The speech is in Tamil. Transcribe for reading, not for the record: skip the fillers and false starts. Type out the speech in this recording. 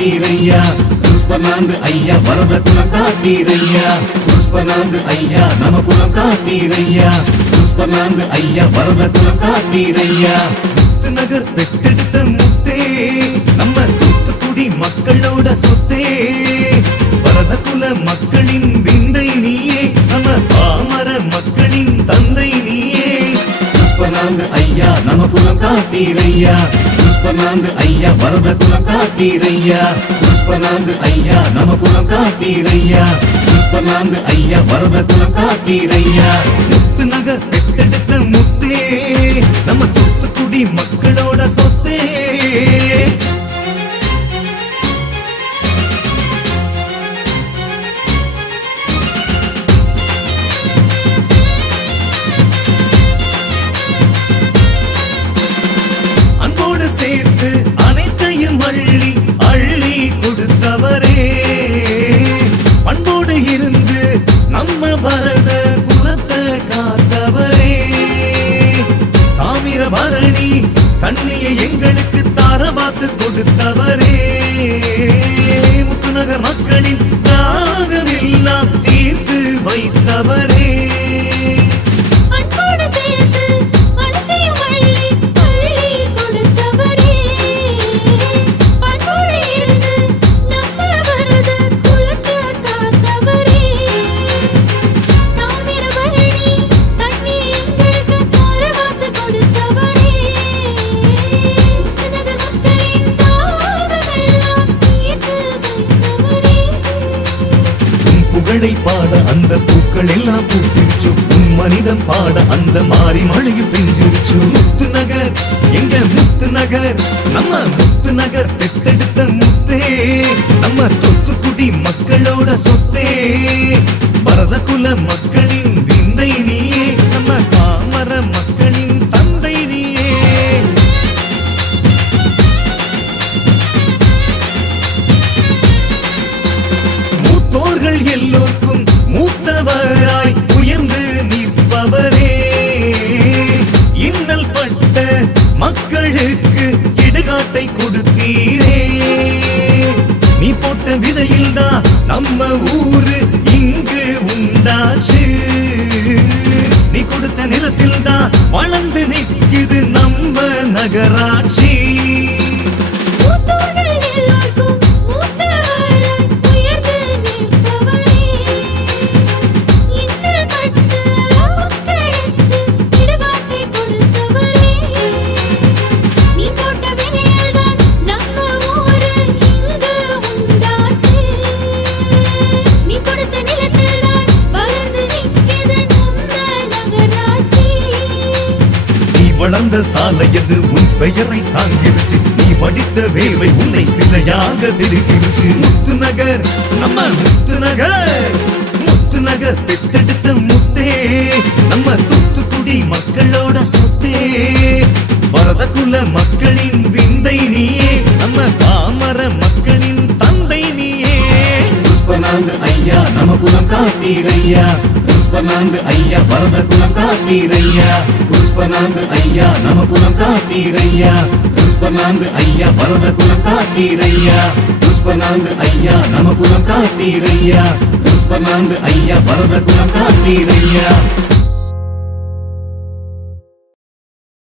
காத்தீரையா புஷ்பநாந்து ஐயா வரத குலம் காத்தீரையா புஷ்பநாந்து ஐயா நம குலம் காத்தீரையா புஷ்பநாந்து ஐயா வரத குலம் காத்தீரையா முத்து நகர் பெற்றெடுத்த முத்தே நம்ம தூத்துக்குடி மக்களோட சொத்தே வரத குல மக்களின் விந்தை நீயே நம்ம பாமர மக்களின் தந்தை நீயே புஷ்பநாந்து ஐயா நம குலம் காத்தீரையா புஷ்பநாந்து ஐயா வரத குலம் காத்தீரையா புஷ்பநாந்து ஐயா நம குலம் காத்தீரையா புஷ்பநாந்து ஐயா வரத குலம் காத்தீரையா முத்து நகர் பெற்றெடுத்த முத்தே நம்ம தூத்துக்குடி மக்களோட சொத்தே சேர்த்து அனைத்தையும் அள்ளி அள்ளி கொடுத்தவரே பண்போடு இருந்து நம்ம பரத குலத்தை காத்தவரே தாமிரபரணி தண்ணியை எங்களுக்கு தாரவாத்து கொடுத்தவரே முத்துநகர் மக்களின் தாகம் எல்லாம் தீர்த்து வைத்தவரே பாட அந்த பூக்கள் எல்லாம் பூத்திருச்சு உன் மனிதன் பாட அந்த மாறி மழையும் பெஞ்சிருச்சு முத்து நகர் எங்க முத்து நகர் நம்ம முத்து நகர் பெத்தெடுத்த முத்தே நம்ம தூத்துக்குடி மக்களோட சொத்தே பரத குல மக்களின் விந்தை நீயே நம்ம பாமர மக்களின் தந்தை நீயே மூத்தோர்கள் எல்லோருக்கும் மூத்தவராய் உயர்ந்து நிற்பவரே இன்னல் பட்ட மக்களுக்கு இடுகாட்டை கொடுத்தீரே நீ போட்ட விதையில்தான் நம்ம ஊரு இங்கு உண்டாச்சு நீ கொடுத்த நிலத்தில் தான் வளர்ந்து நிற்குது நம்ம நகராட்சி வளர்ந்த சாலையது உன் பெயரை தாங்கிருச்சு நீ படித்த வேவை உன்னை சிலையாக செதுக்கிருச்சு முத்து நகர் நம்ம முத்து நகர் முத்து நகர் பெத்தெடுத்த முத்தே நம்ம தூத்துக்குடி மக்களோட சொத்தே பரத குல மக்களின் விந்தை நீயே நம்ம பாமர மக்களின் தந்தை நீயே புஷ்பநாந்து ஐயா நம குலம் காத்தீரையா புஷ்பநாந்து ஐயா பரத குலம் காத்தீரையா புஷ்பநாந்து ஐயா நம குலம் காத்தீரையா புஷ்பநாந்து ஐயா பரத குலம் காத்தீரையா புஷ்பநாந்து ஐயா நம குலம் காத்தீரையா புஷ்பநாந்து ஐயா பரத குலம் காத்தீரையா